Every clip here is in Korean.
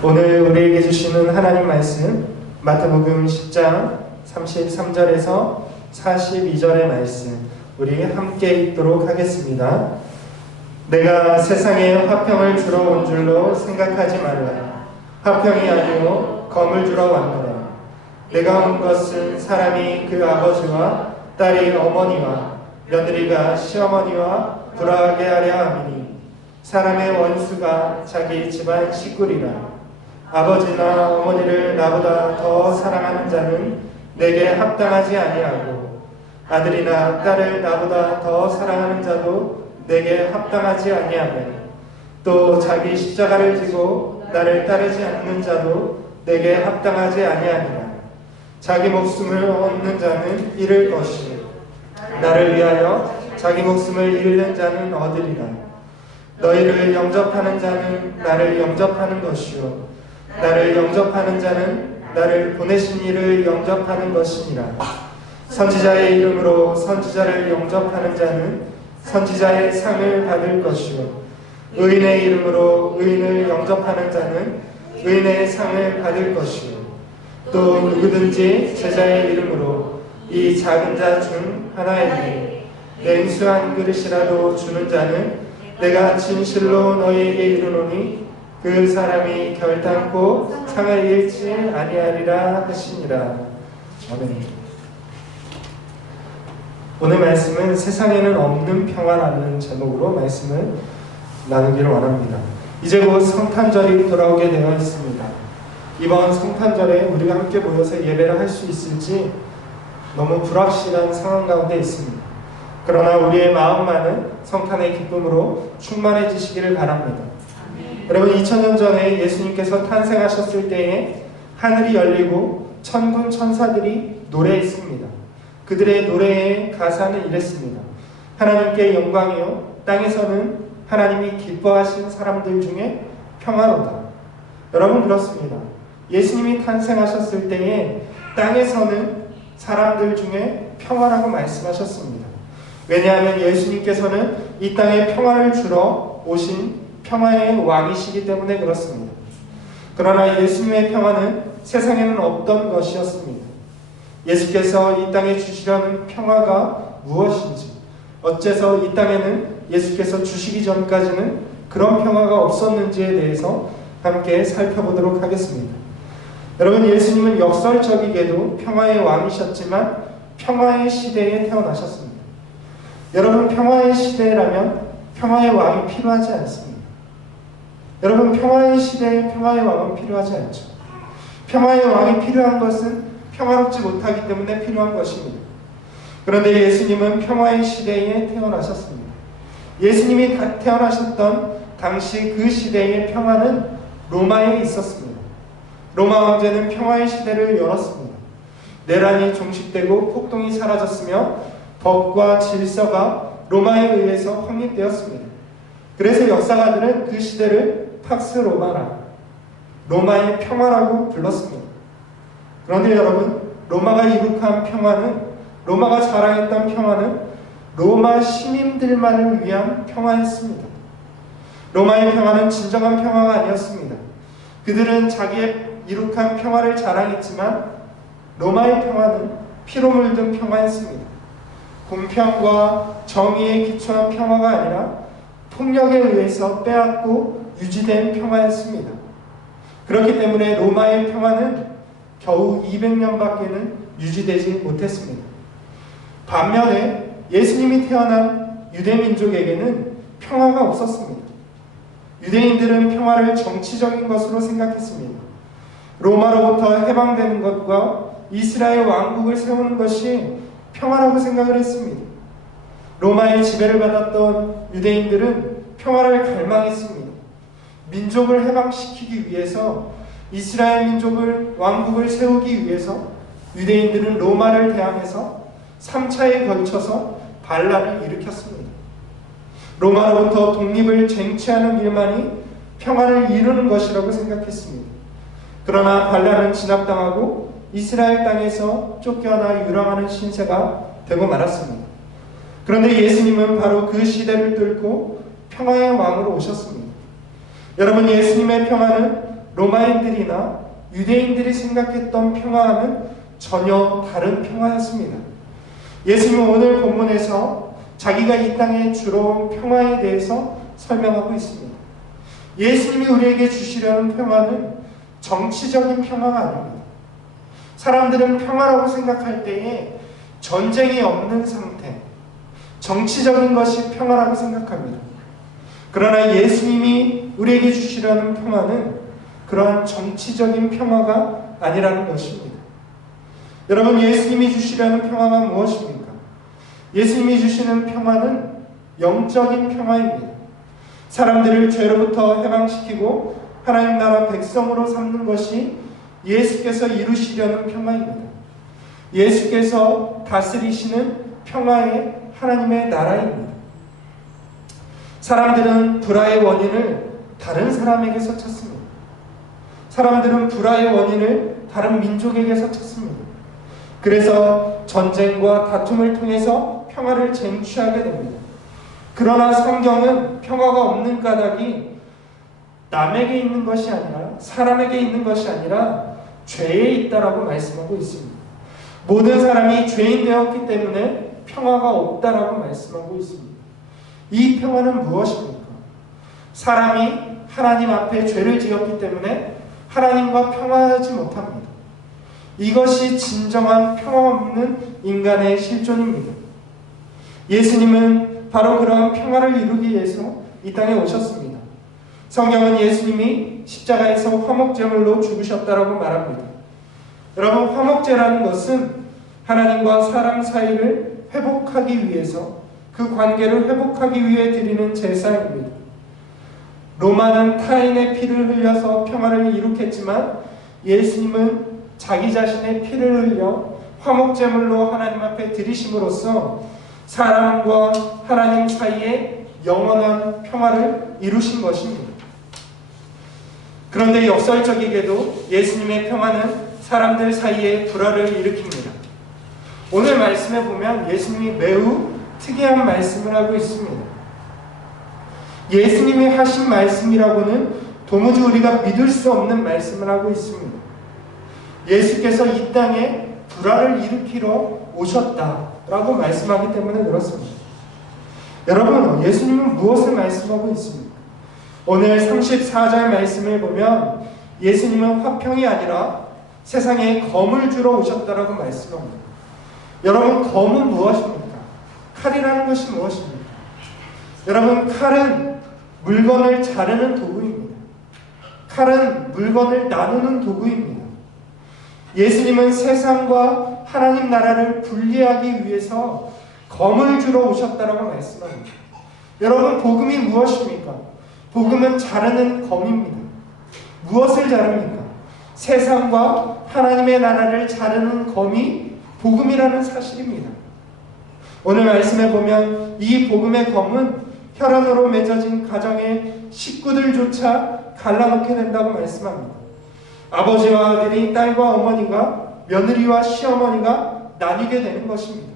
오늘 우리에게 주시는 하나님 말씀 마태복음 10장 33절에서 42절의 말씀 우리 함께 읽도록 하겠습니다. 내가 세상에 화평을 주러 온 줄로 생각하지 말라. 화평이 아니요 검을 주러 왔노라. 내가 온 것은 사람이 그 아버지와 딸이 어머니와 며느리가 시어머니와 불화하게 하려 함이니 사람의 원수가 자기 집안 식구리라. 아버지나 어머니를 나보다 더 사랑하는 자는 내게 합당하지 아니하고 아들이나 딸을 나보다 더 사랑하는 자도 내게 합당하지 아니하며 또 자기 십자가를 지고 나를 따르지 않는 자도 내게 합당하지 아니하니라. 자기 목숨을 얻는 자는 잃을 것이요 나를 위하여 자기 목숨을 잃는 자는 얻으리라. 너희를 영접하는 자는 나를 영접하는 것이요 나를 영접하는 자는 나를 보내신 이를 영접하는 것이니라. 선지자의 이름으로 선지자를 영접하는 자는 선지자의 상을 받을 것이요 의인의 이름으로 의인을 영접하는 자는 의인의 상을 받을 것이요 또 누구든지 제자의 이름으로 이 작은 자 중 하나에게 냉수 한 그릇이라도 주는 자는 내가 진실로 너희에게 이르노니 그 사람이 결단코 상을 잃지 아니하리라 하시니라. 아멘. 오늘 말씀은 세상에는 없는 평화라는 제목으로 말씀을 나누기를 원합니다. 이제 곧 성탄절이 돌아오게 되어 있습니다. 이번 성탄절에 우리가 함께 모여서 예배를 할 수 있을지 너무 불확실한 상황 가운데 있습니다. 그러나 우리의 마음만은 성탄의 기쁨으로 충만해지시기를 바랍니다. 여러분, 2000년 전에 예수님께서 탄생하셨을 때에 하늘이 열리고 천군 천사들이 노래했습니다. 그들의 노래의 가사는 이랬습니다. 하나님께 영광이요 땅에서는 하나님이 기뻐하신 사람들 중에 평화로다. 여러분, 그렇습니다. 예수님이 탄생하셨을 때에 땅에서는 사람들 중에 평화라고 말씀하셨습니다. 왜냐하면 예수님께서는 이 땅에 평화를 주러 오신 평화의 왕이시기 때문에 그렇습니다. 그러나 예수님의 평화는 세상에는 없던 것이었습니다. 예수께서 이 땅에 주시려는 평화가 무엇인지, 어째서 이 땅에는 예수께서 주시기 전까지는 그런 평화가 없었는지에 대해서 함께 살펴보도록 하겠습니다. 여러분, 예수님은 역설적이게도 평화의 왕이셨지만 평화의 시대에 태어나셨습니다. 여러분, 평화의 시대라면 평화의 왕이 필요하지 않습니다. 여러분, 평화의 시대에 평화의 왕은 필요하지 않죠. 평화의 왕이 필요한 것은 평화롭지 못하기 때문에 필요한 것입니다. 그런데 예수님은 평화의 시대에 태어나셨습니다. 예수님이 태어나셨던 당시 그 시대의 평화는 로마에 있었습니다. 로마 황제는 평화의 시대를 열었습니다. 내란이 종식되고 폭동이 사라졌으며 법과 질서가 로마에 의해서 확립되었습니다. 그래서 역사가들은 그 시대를 팍스 로마라, 로마의 평화라고 불렀습니다. 그런데 여러분, 로마가 이룩한 평화는, 로마가 자랑했던 평화는 로마 시민들만을 위한 평화였습니다. 로마의 평화는 진정한 평화가 아니었습니다. 그들은 자기의 이룩한 평화를 자랑했지만 로마의 평화는 피로 물든 평화였습니다. 공평과 정의에 기초한 평화가 아니라 폭력에 의해서 빼앗고 유지된 평화였습니다. 그렇기 때문에 로마의 평화는 겨우 200년밖에는 유지되지 못했습니다. 반면에 예수님이 태어난 유대민족에게는 평화가 없었습니다. 유대인들은 평화를 정치적인 것으로 생각했습니다. 로마로부터 해방되는 것과 이스라엘 왕국을 세우는 것이 평화라고 생각을 했습니다. 로마의 지배를 받았던 유대인들은 평화를 갈망했습니다. 민족을 해방시키기 위해서, 이스라엘 민족을, 왕국을 세우기 위해서 유대인들은 로마를 대항해서 3차에 걸쳐서 반란을 일으켰습니다. 로마로부터 독립을 쟁취하는 일만이 평화를 이루는 것이라고 생각했습니다. 그러나 반란은 진압당하고 이스라엘 땅에서 쫓겨나 유랑하는 신세가 되고 말았습니다. 그런데 예수님은 바로 그 시대를 뚫고 평화의 왕으로 오셨습니다. 여러분, 예수님의 평화는 로마인들이나 유대인들이 생각했던 평화와는 전혀 다른 평화였습니다. 예수님은 오늘 본문에서 자기가 이 땅에 주러 온 평화에 대해서 설명하고 있습니다. 예수님이 우리에게 주시려는 평화는 정치적인 평화가 아닙니다. 사람들은 평화라고 생각할 때에 전쟁이 없는 상태, 정치적인 것이 평화라고 생각합니다. 그러나 예수님이 우리에게 주시려는 평화는 그러한 정치적인 평화가 아니라는 것입니다. 여러분, 예수님이 주시려는 평화가 무엇입니까? 예수님이 주시는 평화는 영적인 평화입니다. 사람들을 죄로부터 해방시키고 하나님 나라 백성으로 삼는 것이 예수께서 이루시려는 평화입니다. 예수께서 다스리시는 평화의 하나님의 나라입니다. 사람들은 불화의 원인을 다른 사람에게서 찾습니다. 사람들은 불화의 원인을 다른 민족에게서 찾습니다. 그래서 전쟁과 다툼을 통해서 평화를 쟁취하게 됩니다. 그러나 성경은 평화가 없는 까닭이 남에게 있는 것이 아니라, 사람에게 있는 것이 아니라 죄에 있다라고 말씀하고 있습니다. 모든 사람이 죄인 되었기 때문에 평화가 없다라고 말씀하고 있습니다. 이 평화는 무엇입니까? 사람이 하나님 앞에 죄를 지었기 때문에 하나님과 평화하지 못합니다. 이것이 진정한 평화 없는 인간의 실존입니다. 예수님은 바로 그러한 평화를 이루기 위해서 이 땅에 오셨습니다. 성경은 예수님이 십자가에서 화목제물로 죽으셨다라고 말합니다. 여러분, 화목제라는 것은 하나님과 사람 사이를 회복하기 위해서, 그 관계를 회복하기 위해 드리는 제사입니다. 로마는 타인의 피를 흘려서 평화를 이룩했지만 예수님은 자기 자신의 피를 흘려 화목제물로 하나님 앞에 드리심으로써 사람과 하나님 사이에 영원한 평화를 이루신 것입니다. 그런데 역설적이게도 예수님의 평화는 사람들 사이에 불화를 일으킵니다. 오늘 말씀에 보면 예수님이 매우 특이한 말씀을 하고 있습니다. 예수님이 하신 말씀이라고는 도무지 우리가 믿을 수 없는 말씀을 하고 있습니다. 예수께서 이 땅에 불화를 일으키러 오셨다라고 말씀하기 때문에 그렇습니다. 여러분, 예수님은 무엇을 말씀하고 있습니까? 오늘 34절 말씀을 보면 예수님은 화평이 아니라 세상에 검을 주러 오셨다라고 말씀합니다. 여러분, 검은 무엇입니까? 칼이라는 것이 무엇입니까? 여러분, 칼은 물건을 자르는 도구입니다. 칼은 물건을 나누는 도구입니다. 예수님은 세상과 하나님 나라를 분리하기 위해서 검을 주러 오셨다라고 말씀합니다. 여러분, 복음이 무엇입니까? 복음은 자르는 검입니다. 무엇을 자릅니까? 세상과 하나님의 나라를 자르는 검이 복음이라는 사실입니다. 오늘 말씀에 보면 이 복음의 검은 혈안으로 맺어진 가정의 식구들조차 갈라놓게 된다고 말씀합니다. 아버지와 아들이, 딸과 어머니가, 며느리와 시어머니가 나뉘게 되는 것입니다.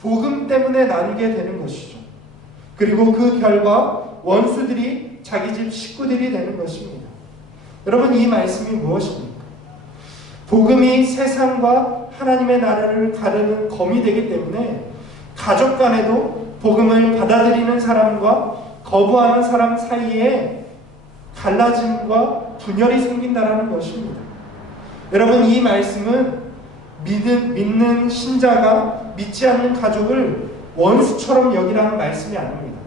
복음 때문에 나뉘게 되는 것이죠. 그리고 그 결과 원수들이 자기 집 식구들이 되는 것입니다. 여러분, 이 말씀이 무엇입니까? 복음이 세상과 하나님의 나라를 가르는 검이 되기 때문에 가족 간에도 복음을 받아들이는 사람과 거부하는 사람 사이에 갈라짐과 분열이 생긴다라는 것입니다. 여러분, 이 말씀은 믿는 신자가 믿지 않는 가족을 원수처럼 여기라는 말씀이 아닙니다.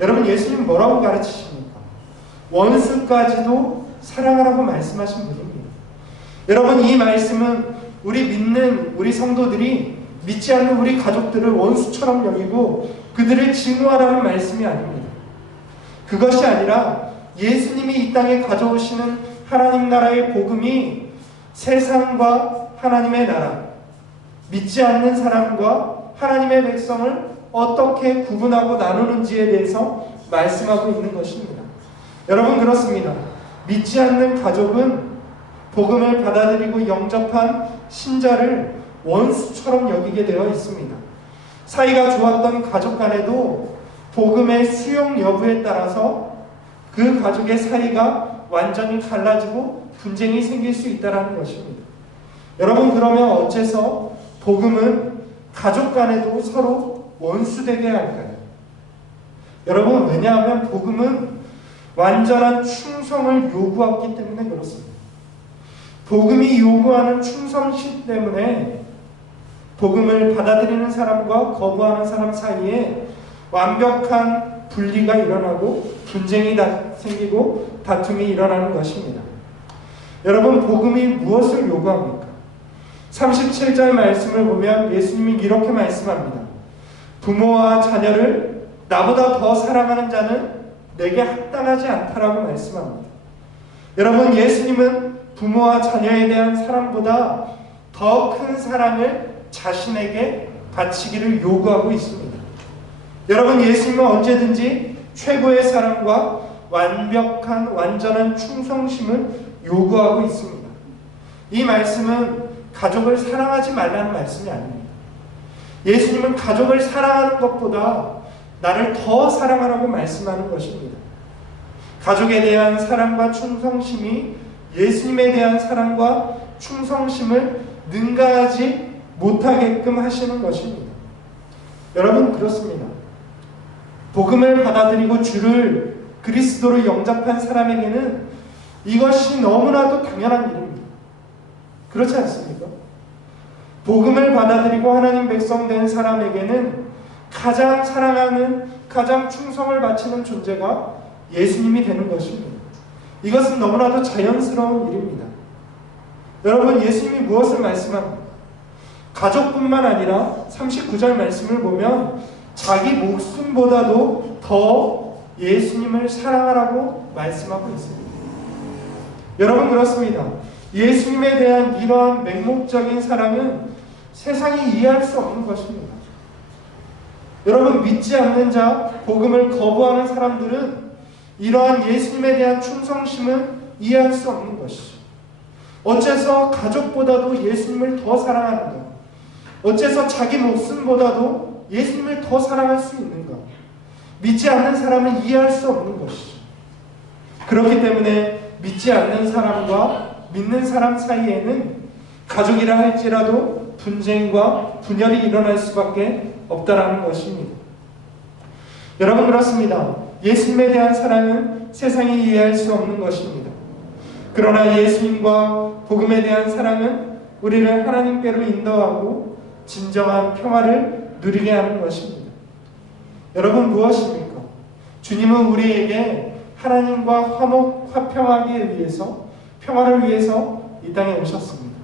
여러분, 예수님 뭐라고 가르치십니까? 원수까지도 사랑하라고 말씀하신 분입니다. 여러분, 이 말씀은 우리 성도들이 믿지 않는 우리 가족들을 원수처럼 여기고 그들을 증오하라는 말씀이 아닙니다. 그것이 아니라 예수님이 이 땅에 가져오시는 하나님 나라의 복음이 세상과 하나님의 나라, 믿지 않는 사람과 하나님의 백성을 어떻게 구분하고 나누는지에 대해서 말씀하고 있는 것입니다. 여러분, 그렇습니다. 믿지 않는 가족은 복음을 받아들이고 영접한 신자를 원수처럼 여기게 되어 있습니다. 사이가 좋았던 가족 간에도 복음의 수용 여부에 따라서 그 가족의 사이가 완전히 갈라지고 분쟁이 생길 수 있다는 것입니다. 여러분, 그러면 어째서 복음은 가족 간에도 서로 원수되게 할까요? 여러분, 왜냐하면 복음은 완전한 충성을 요구하기 때문에 그렇습니다. 복음이 요구하는 충성심 때문에 복음을 받아들이는 사람과 거부하는 사람 사이에 완벽한 분리가 일어나고 분쟁이 생기고 다툼이 일어나는 것입니다. 여러분, 복음이 무엇을 요구합니까? 37절 말씀을 보면 예수님이 이렇게 말씀합니다. 부모와 자녀를 나보다 더 사랑하는 자는 내게 합당하지 않다라고 말씀합니다. 여러분, 예수님은 부모와 자녀에 대한 사랑보다 더 큰 사랑을 자신에게 바치기를 요구하고 있습니다. 여러분, 예수님은 언제든지 최고의 사랑과 완전한 충성심을 요구하고 있습니다. 이 말씀은 가족을 사랑하지 말라는 말씀이 아닙니다. 예수님은 가족을 사랑하는 것보다 나를 더 사랑하라고 말씀하는 것입니다. 가족에 대한 사랑과 충성심이 예수님에 대한 사랑과 충성심을 능가하지 못하게끔 하시는 것입니다. 여러분, 그렇습니다. 복음을 받아들이고 주를 그리스도로 영접한 사람에게는 이것이 너무나도 당연한 일입니다. 그렇지 않습니까? 복음을 받아들이고 하나님 백성 된 사람에게는 가장 사랑하는, 가장 충성을 바치는 존재가 예수님이 되는 것입니다. 이것은 너무나도 자연스러운 일입니다. 여러분, 예수님이 무엇을 말씀합니까? 가족뿐만 아니라 39절 말씀을 보면 자기 목숨보다도 더 예수님을 사랑하라고 말씀하고 있습니다. 여러분, 그렇습니다. 예수님에 대한 이러한 맹목적인 사랑은 세상이 이해할 수 없는 것입니다. 여러분, 믿지 않는 자, 복음을 거부하는 사람들은 이러한 예수님에 대한 충성심을 이해할 수 없는 것이죠. 어째서 가족보다도 예수님을 더 사랑하는가? 어째서 자기 목숨보다도 예수님을 더 사랑할 수 있는가? 믿지 않는 사람은 이해할 수 없는 것이죠. 그렇기 때문에 믿지 않는 사람과 믿는 사람 사이에는 가족이라 할지라도 분쟁과 분열이 일어날 수밖에 없다라는 것입니다. 여러분, 그렇습니다. 예수님에 대한 사랑은 세상이 이해할 수 없는 것입니다. 그러나 예수님과 복음에 대한 사랑은 우리를 하나님께로 인도하고 진정한 평화를 누리게 하는 것입니다. 여러분, 무엇입니까? 주님은 우리에게 하나님과 화평하기 위해서, 평화를 위해서 이 땅에 오셨습니다.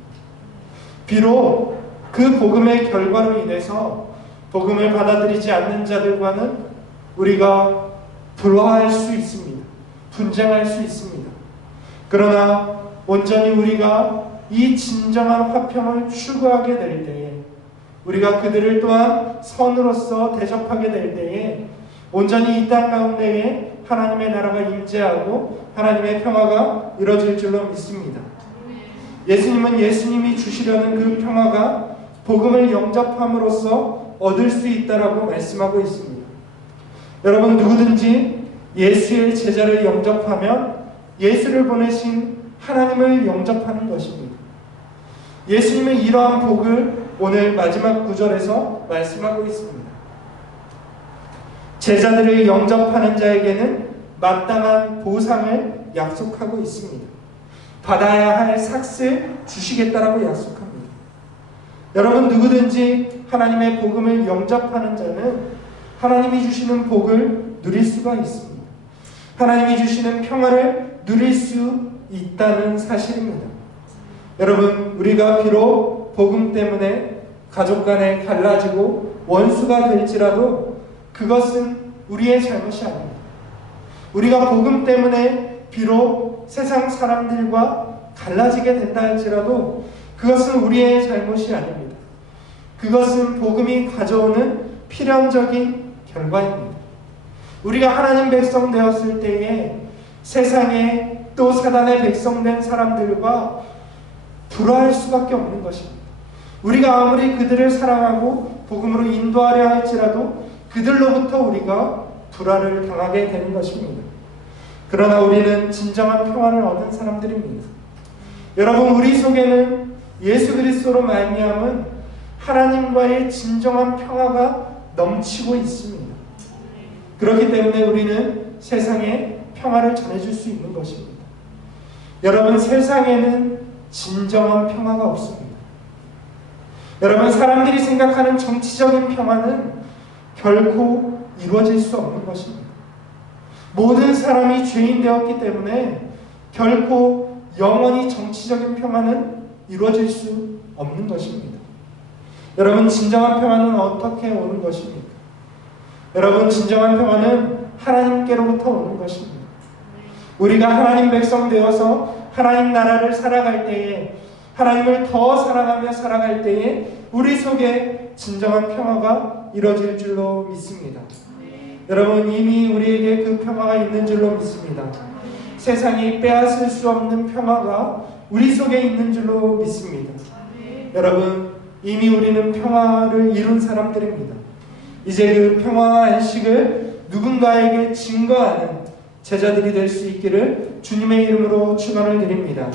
비록 그 복음의 결과로 인해서 복음을 받아들이지 않는 자들과는 우리가 불화할 수 있습니다. 분쟁할 수 있습니다. 그러나 온전히 우리가 이 진정한 화평을 추구하게 될 때에, 우리가 그들을 또한 선으로서 대접하게 될 때에 온전히 이 땅 가운데에 하나님의 나라가 임재하고 하나님의 평화가 이루어질 줄로 믿습니다. 예수님은 예수님이 주시려는 그 평화가 복음을 영접함으로써 얻을 수 있다라고 말씀하고 있습니다. 여러분, 누구든지 예수의 제자를 영접하면 예수를 보내신 하나님을 영접하는 것입니다. 예수님은 이러한 복을 오늘 마지막 구절에서 말씀하고 있습니다. 제자들을 영접하는 자에게는 마땅한 보상을 약속하고 있습니다. 받아야 할 삭을 주시겠다라고 약속합니다. 여러분, 누구든지 하나님의 복음을 영접하는 자는 하나님이 주시는 복을 누릴 수가 있습니다. 하나님이 주시는 평화를 누릴 수 있다는 사실입니다. 여러분, 우리가 비록 복음 때문에 가족 간에 갈라지고 원수가 될지라도 그것은 우리의 잘못이 아닙니다. 우리가 복음 때문에 비록 세상 사람들과 갈라지게 된다 할지라도 그것은 우리의 잘못이 아닙니다. 그것은 복음이 가져오는 필연적인 결과입니다. 우리가 하나님 백성 되었을 때에 세상에 또 사단의 백성된 사람들과 불화할 수밖에 없는 것입니다. 우리가 아무리 그들을 사랑하고 복음으로 인도하려 할지라도 그들로부터 우리가 불화를 당하게 되는 것입니다. 그러나 우리는 진정한 평화를 얻은 사람들입니다. 여러분, 우리 속에는 예수 그리스도로 말미암은 하나님과의 진정한 평화가 넘치고 있습니다. 그렇기 때문에 우리는 세상에 평화를 전해줄 수 있는 것입니다. 여러분, 세상에는 진정한 평화가 없습니다. 여러분, 사람들이 생각하는 정치적인 평화는 결코 이루어질 수 없는 것입니다. 모든 사람이 죄인 되었기 때문에 결코 영원히 정치적인 평화는 이루어질 수 없는 것입니다. 여러분, 진정한 평화는 어떻게 오는 것입니까? 여러분, 진정한 평화는 하나님께로부터 오는 것입니다. 우리가 하나님 백성 되어서 하나님 나라를 살아갈 때에, 하나님을 더 사랑하며 살아갈 때에 우리 속에 진정한 평화가 이루어질 줄로 믿습니다. 여러분, 이미 우리에게 그 평화가 있는 줄로 믿습니다. 세상이 빼앗을 수 없는 평화가 우리 속에 있는 줄로 믿습니다. 여러분, 이미 우리는 평화를 이룬 사람들입니다. 이제 그 평화와 안식을 누군가에게 증거하는 제자들이 될 수 있기를 주님의 이름으로 축원을 드립니다.